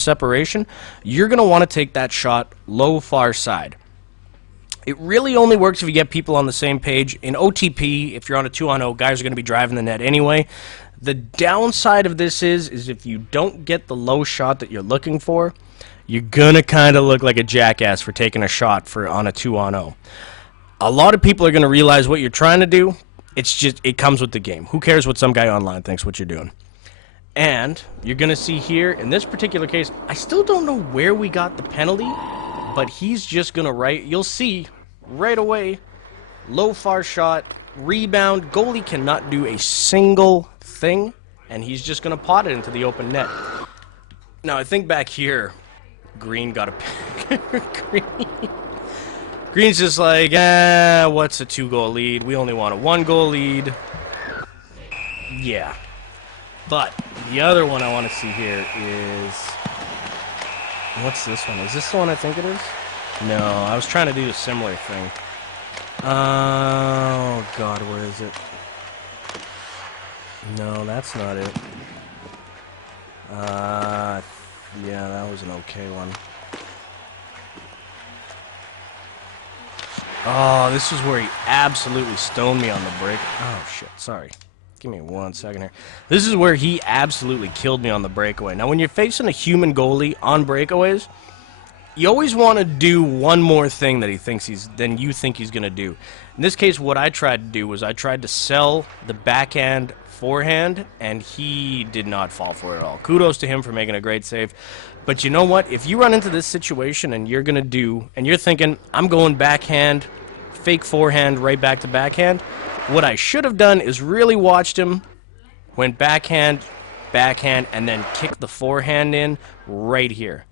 separation, you're going to want to take that shot low far side. It really only works if you get people on the same page. In OTP, if you're on a 2-on-0, guys are going to be driving the net anyway. The downside of this is if you don't get the low shot that you're looking for, you're going to kind of look like a jackass for taking a shot on a 2-on-0. A lot of people are going to realize what you're trying to do. It's just, it comes with the game. Who cares what some guy online thinks what you're doing? And you're going to see here, in this particular case, I still don't know where we got the penalty, but he's just going to you'll see right away, low far shot, rebound, goalie cannot do a single thing, and he's just going to pot it into the open net. Now, I think back here, Green got a Green's just like, what's a 2-goal lead? We only want a 1-goal lead. Yeah. But the other one I want to see here is... What's this one? Is this the one I think it is? No, I was trying to do a similar thing. Oh, God, where is it? No, that's not it. Yeah, that was an okay one. Oh, this is where he absolutely stoned me on the break. Oh, shit, sorry. Give me 1 second here. This is where he absolutely killed me on the breakaway. Now, when you're facing a human goalie on breakaways, you always want to do one more thing that you think he's going to do. In this case, what I tried to do was I tried to sell the backhand forehand, and he did not fall for it at all. Kudos to him for making a great save. But you know what? If you run into this situation and you're thinking, I'm going backhand, fake forehand, right back to backhand, what I should have done is really watched him, went backhand, and then kicked the forehand in right here.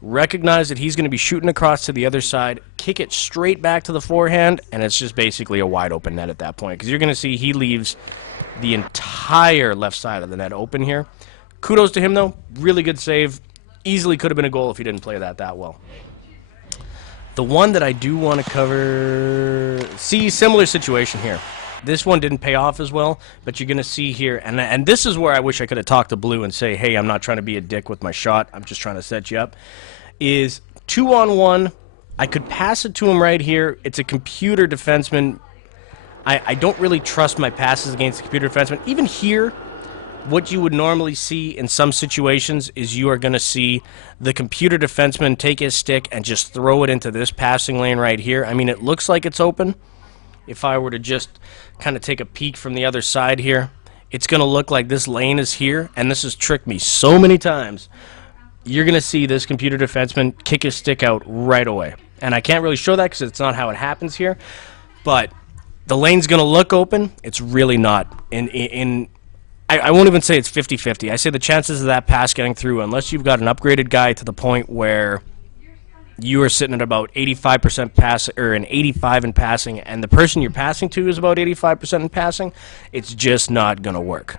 Recognize that he's going to be shooting across to the other side, kick it straight back to the forehand, and it's just basically a wide open net at that point. Because you're going to see he leaves the entire left side of the net open here. Kudos to him, though. Really good save. Easily could have been a goal if he didn't play that well. The one that I do want to cover... See, similar situation here. This one didn't pay off as well, but you're going to see here, and this is where I wish I could have talked to Blue and say, hey, I'm not trying to be a dick with my shot, I'm just trying to set you up, is 2-on-1. I could pass it to him right here. It's a computer defenseman. I don't really trust my passes against the computer defenseman. Even here, what you would normally see in some situations is you are going to see the computer defenseman take his stick and just throw it into this passing lane right here. I mean, it looks like it's open. If I were to just kind of take a peek from the other side here, it's going to look like this lane is here, and this has tricked me so many times. You're going to see this computer defenseman kick his stick out right away. And I can't really show that because it's not how it happens here, but the lane's going to look open. It's really not. I won't even say it's 50-50. I say the chances of that pass getting through, unless you've got an upgraded guy to the point where you are sitting at about 85% pass, or an 85 in passing, and the person you're passing to is about 85% in passing, it's just not going to work.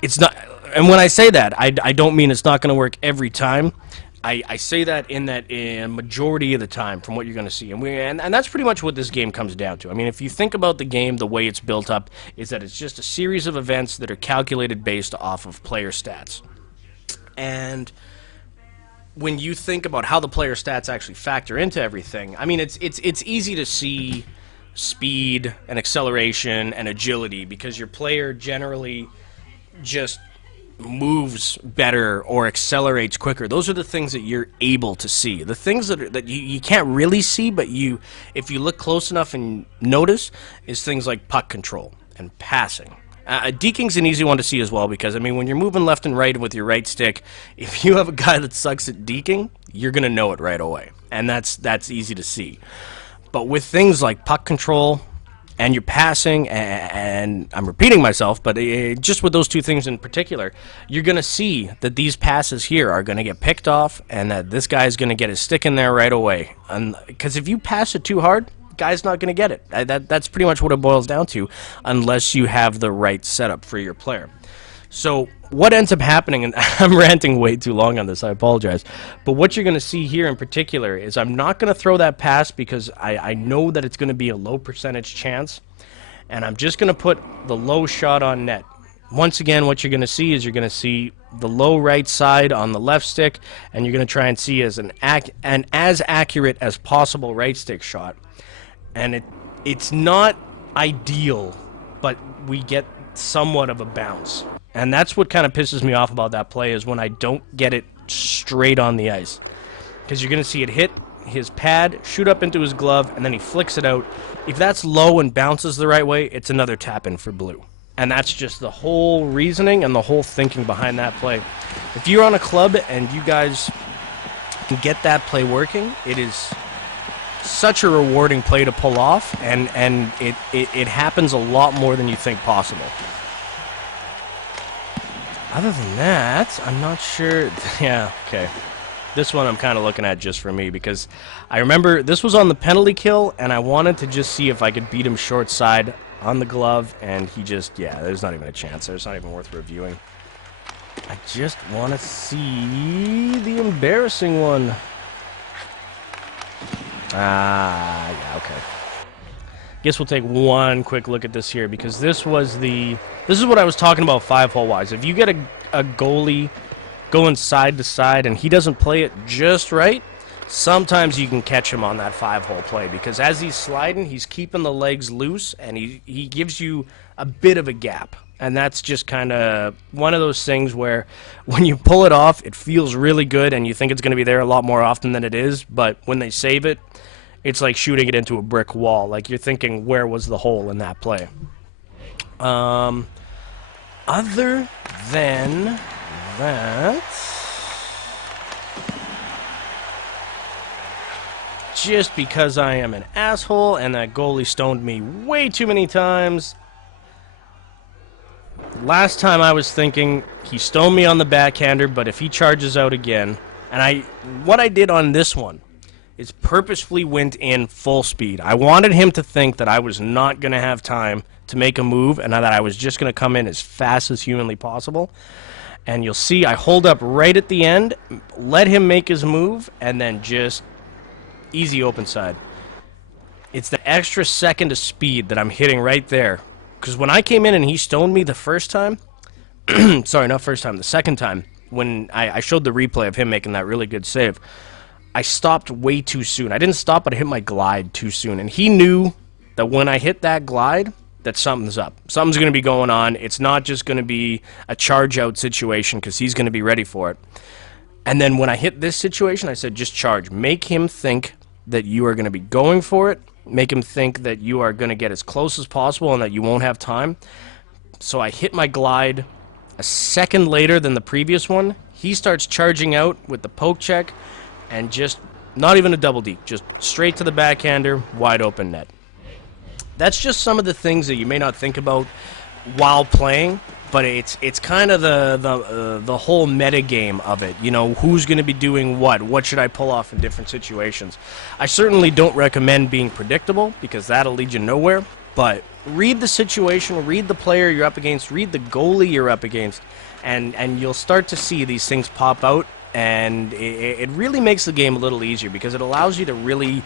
It's not, and when I say that, I don't mean it's not going to work every time. I say that in a majority of the time from what you're going to see. And that's pretty much what this game comes down to. I mean, if you think about the game, the way it's built up is that it's just a series of events that are calculated based off of player stats. And when you think about how the player stats actually factor into everything, I mean, it's easy to see speed and acceleration and agility because your player generally just moves better or accelerates quicker. Those are the things that you're able to see. The things that you can't really see, but if you look close enough and notice, is things like puck control and passing. Deking's an easy one to see as well because, I mean, when you're moving left and right with your right stick, if you have a guy that sucks at deking, you're going to know it right away. And that's easy to see. But with things like puck control and your passing, and I'm repeating myself, but just with those two things in particular, you're going to see that these passes here are going to get picked off and that this guy's going to get his stick in there right away. Because if you pass it too hard, guy's not going to get it. That's pretty much what it boils down to, unless you have the right setup for your player. So what ends up happening, and I'm ranting way too long on this, I apologize, but what you're going to see here in particular is I'm not going to throw that pass because I know that it's going to be a low percentage chance, and I'm just going to put the low shot on net. Once again, what you're going to see is you're going to see the low right side on the left stick, and you're going to try and see as an as accurate as possible right stick shot. And it's not ideal, but we get somewhat of a bounce. And that's what kind of pisses me off about that play, is when I don't get it straight on the ice. Because you're going to see it hit his pad, shoot up into his glove, and then he flicks it out. If that's low and bounces the right way, it's another tap-in for blue. And that's just the whole reasoning and the whole thinking behind that play. If you're on a club and you guys can get that play working, it is such a rewarding play to pull off, and it happens a lot more than you think possible. Other than that, I'm not sure. Yeah, okay. This one I'm kind of looking at just for me, because I remember this was on the penalty kill, and I wanted to just see if I could beat him short side on the glove, and he just, yeah, there's not even a chance there. It's not even worth reviewing. I just want to see the embarrassing one. Yeah, okay. Guess we'll take one quick look at this here, because this is what I was talking about 5-hole wise. If you get a goalie going side to side and he doesn't play it just right, sometimes you can catch him on that 5-hole play, because as he's sliding, he's keeping the legs loose, and he gives you a bit of a gap. And that's just kind of one of those things where when you pull it off, it feels really good, and you think it's going to be there a lot more often than it is, but when they save it, it's like shooting it into a brick wall. Like, you're thinking, where was the hole in that play? Other than that, just because I am an asshole and that goalie stoned me way too many times, last time I was thinking he stoned me on the backhander, but if he charges out again, and what I did on this one is purposefully went in full speed. I wanted him to think that I was not going to have time to make a move, and that I was just going to come in as fast as humanly possible. And you'll see I hold up right at the end, let him make his move, and then just easy open side. It's the extra second of speed that I'm hitting right there. Because when I came in and he stoned me the first time, sorry, not first time, the second time, when I showed the replay of him making that really good save, I stopped way too soon. I didn't stop, but I hit my glide too soon. And he knew that when I hit that glide, that something's up. Something's going to be going on. It's not just going to be a charge-out situation, because he's going to be ready for it. And then when I hit this situation, I said, just charge. Make him think that you are going to be going for it. Make him think that you are going to get as close as possible and that you won't have time. So I hit my glide a second later than the previous one. He starts charging out with the poke check, and just not even a double deke, just straight to the backhander, wide open net. That's just some of the things that you may not think about while playing, but it's kind of the whole meta game of it. You know, who's going to be doing what should I pull off in different situations. I certainly don't recommend being predictable, because that'll lead you nowhere, but read the situation, read the player you're up against, read the goalie you're up against, and you'll start to see these things pop out. And it really makes the game a little easier, because it allows you to really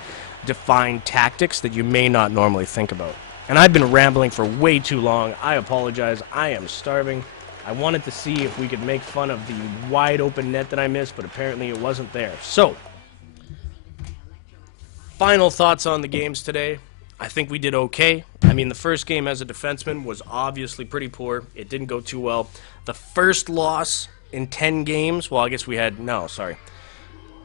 define tactics that you may not normally think about. And I've been rambling for way too long. I apologize. I am starving. I wanted to see if we could make fun of the wide open net that I missed, but apparently it wasn't there. So, final thoughts on the games today. I think we did okay. I mean, the first game as a defenseman was obviously pretty poor. It didn't go too well. The first loss in 10 games, well, I guess we are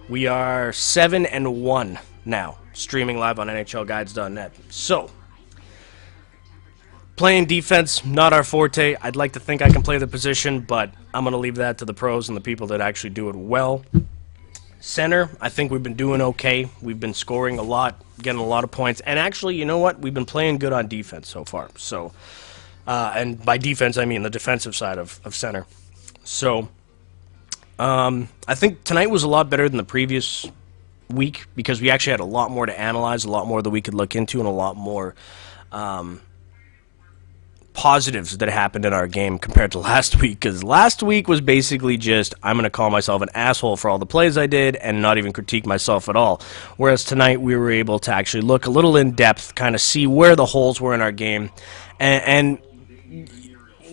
7-1 now, streaming live on NHLguides.net. So, playing defense, not our forte. I'd like to think I can play the position, but I'm going to leave that to the pros and the people that actually do it well. Center, I think we've been doing okay. We've been scoring a lot, getting a lot of points, and actually, you know what? We've been playing good on defense so far. So, and by defense, I mean the defensive side of center. So, I think tonight was a lot better than the previous week, because we actually had a lot more to analyze, a lot more that we could look into, and a lot more positives that happened in our game compared to last week. Because last week was basically just, I'm going to call myself an asshole for all the plays I did and not even critique myself at all. Whereas tonight we were able to actually look a little in depth, kind of see where the holes were in our game, and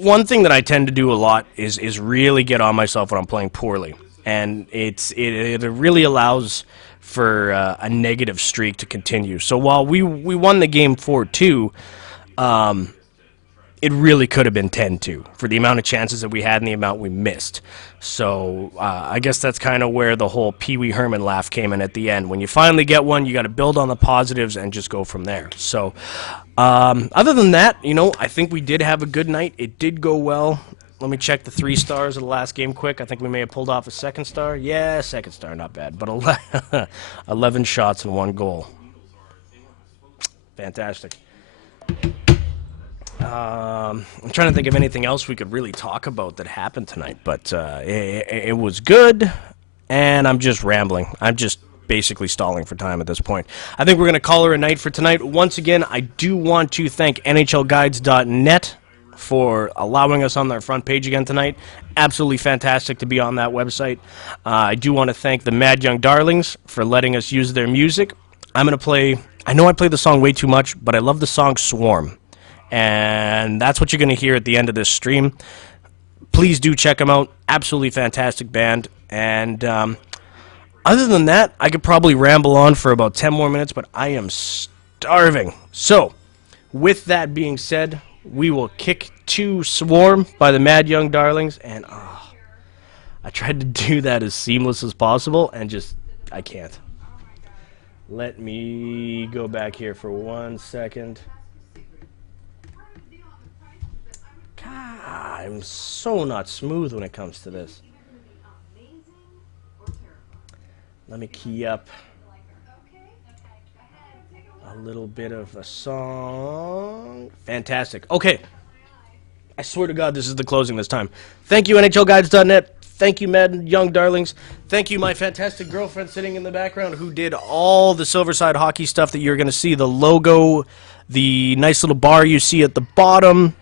one thing that I tend to do a lot is really get on myself when I'm playing poorly, and it really allows for a negative streak to continue. So while we won the game 4-2, it really could have been 10-2 for the amount of chances that we had and the amount we missed. So I guess that's kind of where the whole Pee Wee Herman laugh came in at the end. When you finally get one, you got to build on the positives and just go from there. So other than that, I think we did have a good night. It did go well. Let me check the 3 stars of the last game quick. I think we may have pulled off a 2nd star. Yeah, 2nd star, not bad. But 11 shots and 1 goal. Fantastic. I'm trying to think of anything else we could really talk about that happened tonight, but it was good, and I'm just rambling. I'm just basically stalling for time at this point. I think we're going to call her a night for tonight. Once again, I do want to thank NHLguides.net for allowing us on their front page again tonight. Absolutely fantastic to be on that website. I do want to thank the Mad Young Darlings for letting us use their music. I'm going to play, I know I play the song way too much, but I love the song Swarm. And that's what you're going to hear at the end of this stream. Please do check them out. Absolutely fantastic band. And other than that, I could probably ramble on for about 10 more minutes, but I am starving. So, with that being said, we will kick to Swarm by the Mad Young Darlings. And I tried to do that as seamless as possible, and I can't. Let me go back here for 1 second. I'm so not smooth when it comes to this. Let me key up a little bit of a song. Fantastic. Okay. I swear to God, this is the closing this time. Thank you, NHLguides.net. Thank you, Mad Young Darlings. Thank you, my fantastic girlfriend sitting in the background who did all the Silverside hockey stuff that you're going to see. The logo, the nice little bar you see at the bottom,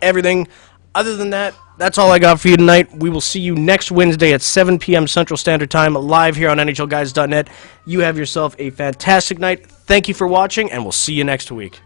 everything. Other than that, that's all I got for you tonight. We will see you next Wednesday at 7 p.m. Central Standard Time, live here on NHLguides.net. You have yourself a fantastic night. Thank you for watching, and we'll see you next week.